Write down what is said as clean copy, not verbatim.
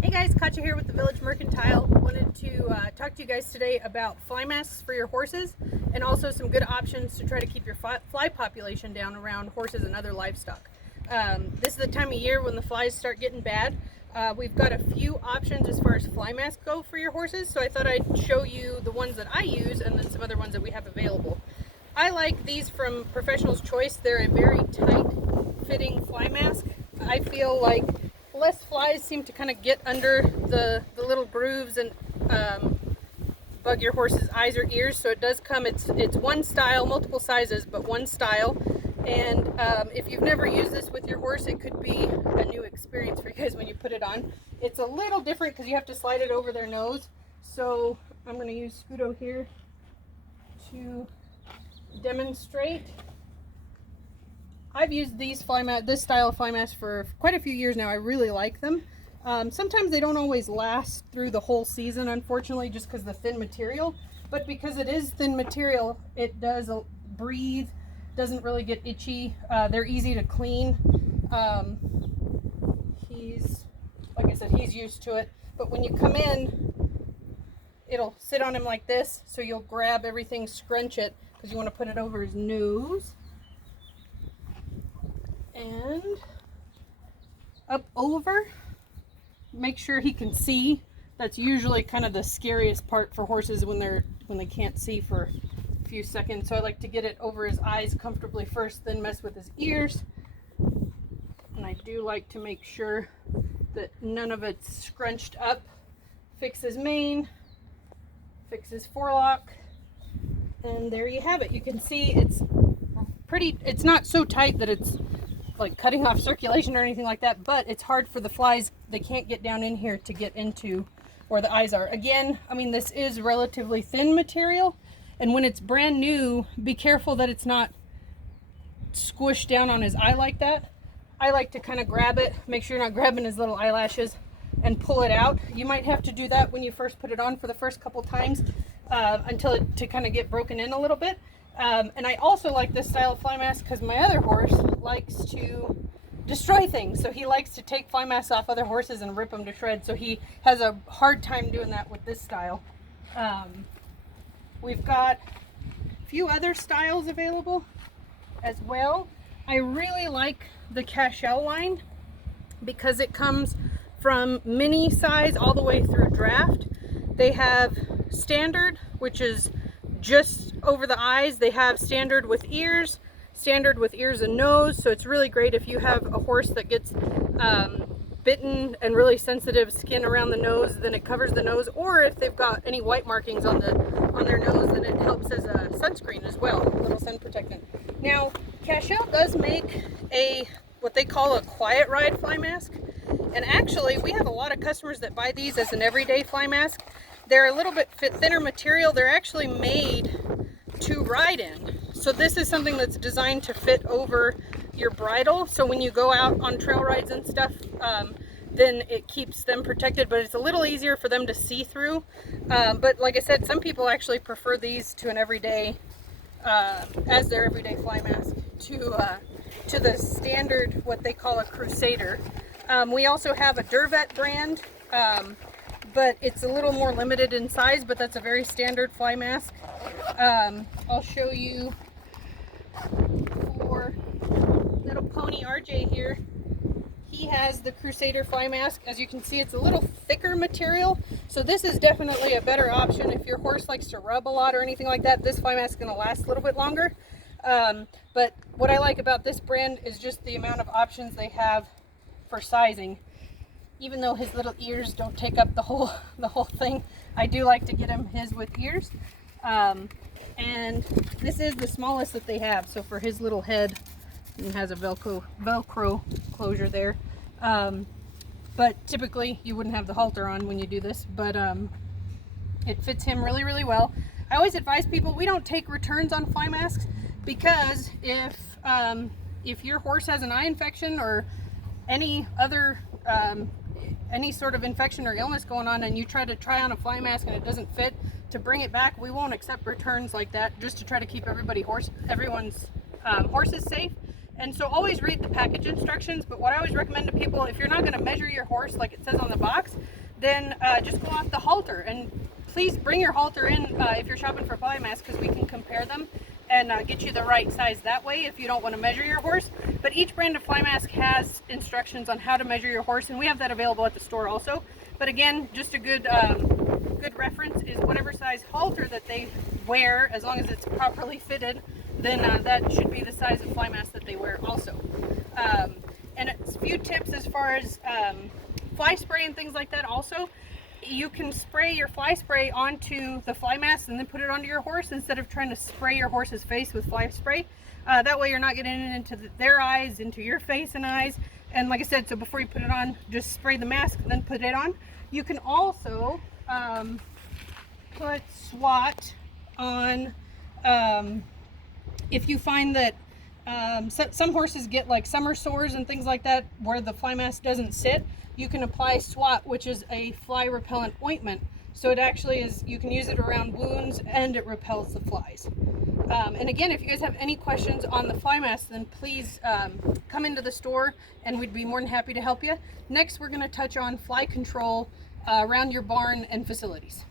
Hey guys, Kacha here with the Village Mercantile. Wanted to talk to you guys today about fly masks for your horses and also some good options to try to keep your fly population down around horses and other livestock. This is the time of year when the flies start getting bad. We've got a few options as far as fly masks go for your horses, so I thought I'd show you the ones that I use and then some other ones that we have available. I like these from Professional's Choice. They're a very tight fitting fly mask. I feel like less flies seem to kind of get under the little grooves and bug your horse's eyes or ears. So it does come, it's one style, multiple sizes, but one style. And if you've never used this with your horse, it could be a new experience for you guys when you put it on. It's a little different because you have to slide it over their nose. So I'm going to use Scudo here to demonstrate. I've used this style of fly mask for quite a few years now. I really like them. Sometimes they don't always last through the whole season, unfortunately, just because of the thin material. But because it is thin material, it does breathe, doesn't really get itchy. They're easy to clean. Like I said, he's used to it. But when you come in, it'll sit on him like this. So you'll grab everything, scrunch it, because you want to put it over his nose. And up over, make sure he can see. That's usually kind of the scariest part for horses when they can't see for a few seconds. So I like to get it over his eyes comfortably first, then mess with his ears. And I do like to make sure that none of it's scrunched up. Fix his mane, fix his forelock, and there you have it. You can see it's not so tight that it's like cutting off circulation or anything like that, but it's hard for the flies. They can't get down in here to get into where the eyes are. Again, I mean, this is relatively thin material, and when it's brand new, be careful that it's not squished down on his eye like that. I like to kind of grab it, make sure you're not grabbing his little eyelashes, and pull it out. You might have to do that when you first put it on for the first couple times until it to kind of get broken in a little bit. And I also like this style of fly mask because my other horse likes to destroy things. So he likes to take fly masks off other horses and rip them to shreds. So he has a hard time doing that with this style. We've got a few other styles available as well. I really like the Kacha line because it comes from mini size all the way through draft. They have standard, which is just over the eyes. They have standard with ears and nose. So it's really great if you have a horse that gets bitten and really sensitive skin around the nose, then it covers the nose. Or if they've got any white markings on their nose, then it helps as a sunscreen as well, a little sun protectant. Now, Kacha does make what they call a quiet ride fly mask. And actually, we have a lot of customers that buy these as an everyday fly mask. They're a little bit thinner material. They're actually made to ride in. So this is something that's designed to fit over your bridle. So when you go out on trail rides and stuff, then it keeps them protected, but it's a little easier for them to see through. But like I said, some people actually prefer these to an everyday, as their everyday fly mask, to the standard, what they call a Crusader. We also have a Dervet brand, but it's a little more limited in size, but that's a very standard fly mask. I'll show you for little pony RJ here. He has the Crusader Fly Mask. As you can see, it's a little thicker material, so this is definitely a better option if your horse likes to rub a lot or anything like that. This fly mask is going to last a little bit longer. But what I like about this brand is just the amount of options they have for sizing. Even though his little ears don't take up the whole thing, I do like to get him his with ears. And this is the smallest that they have. So for his little head, it has a Velcro closure there. But typically you wouldn't have the halter on when you do this, but it fits him really, really well. I always advise people, we don't take returns on fly masks because if your horse has an eye infection or any other any sort of infection or illness going on and you try on a fly mask and it doesn't fit, to bring it back, we won't accept returns like that, just to try to keep everyone's horses safe. And so always read the package instructions, but what I always recommend to people, if you're not going to measure your horse like it says on the box, then just go off the halter. And please bring your halter in if you're shopping for fly masks, because we can compare them and get you the right size that way if you don't want to measure your horse. But each brand of fly mask has instructions on how to measure your horse, and we have that available at the store also. But again, just a good reference is whatever size halter that they wear, as long as it's properly fitted, then that should be the size of fly mask that they wear also. And a few tips as far as fly spray and things like that also. You can spray your fly spray onto the fly mask and then put it onto your horse instead of trying to spray your horse's face with fly spray. That way you're not getting it into their eyes, into your face and eyes. And like I said, so before you put it on, just spray the mask, then put it on. You can also put SWAT on if you find that some horses get like summer sores and things like that where the fly mask doesn't sit. You can apply SWAT, which is a fly repellent ointment. So it actually is, you can use it around wounds and it repels the flies. And again, if you guys have any questions on the fly mask, then please come into the store and we'd be more than happy to help you. Next, we're going to touch on fly control around your barn and facilities.